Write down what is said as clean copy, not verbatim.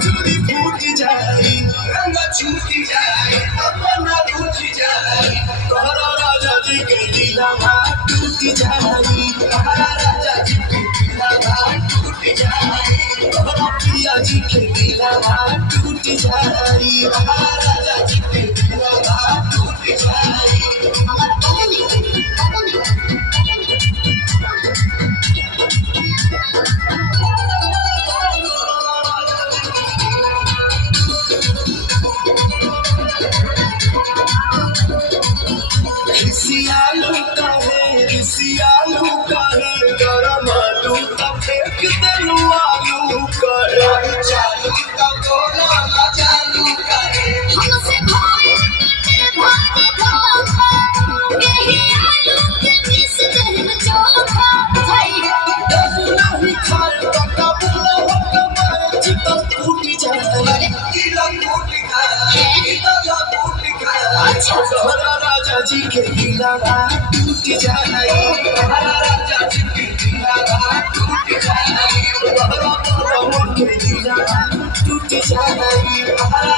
चूड़ी फूट जाई रंग छूट जाई अपना रूठ जाई तोहरा राजा जी के दिलवा टूट जाई तोहरा राजा जी के दिलवा टूट जाई तोहरा पिया जी के दिलवा टूट जाई तोहरा राजा जी के दिलवा टूट जाई सियालू काहे गरम आलू तब फेंक देलू आलू काहे चालू तब बोला ना चालू काहे हमसे भाई भागे धोखा यही आलू के मिस दिल चोखा भाई नहीं खाए तका बोला हो कमर चिता टूट जाए दिल टूट गया दिल टूट गया अच्छा तोहरा राजा जी के दिलवा टूट जाए तोहरा राजा जी के दिलवा टूट जाए तोहरा मोर के दिलवा टूट जाए तोहरा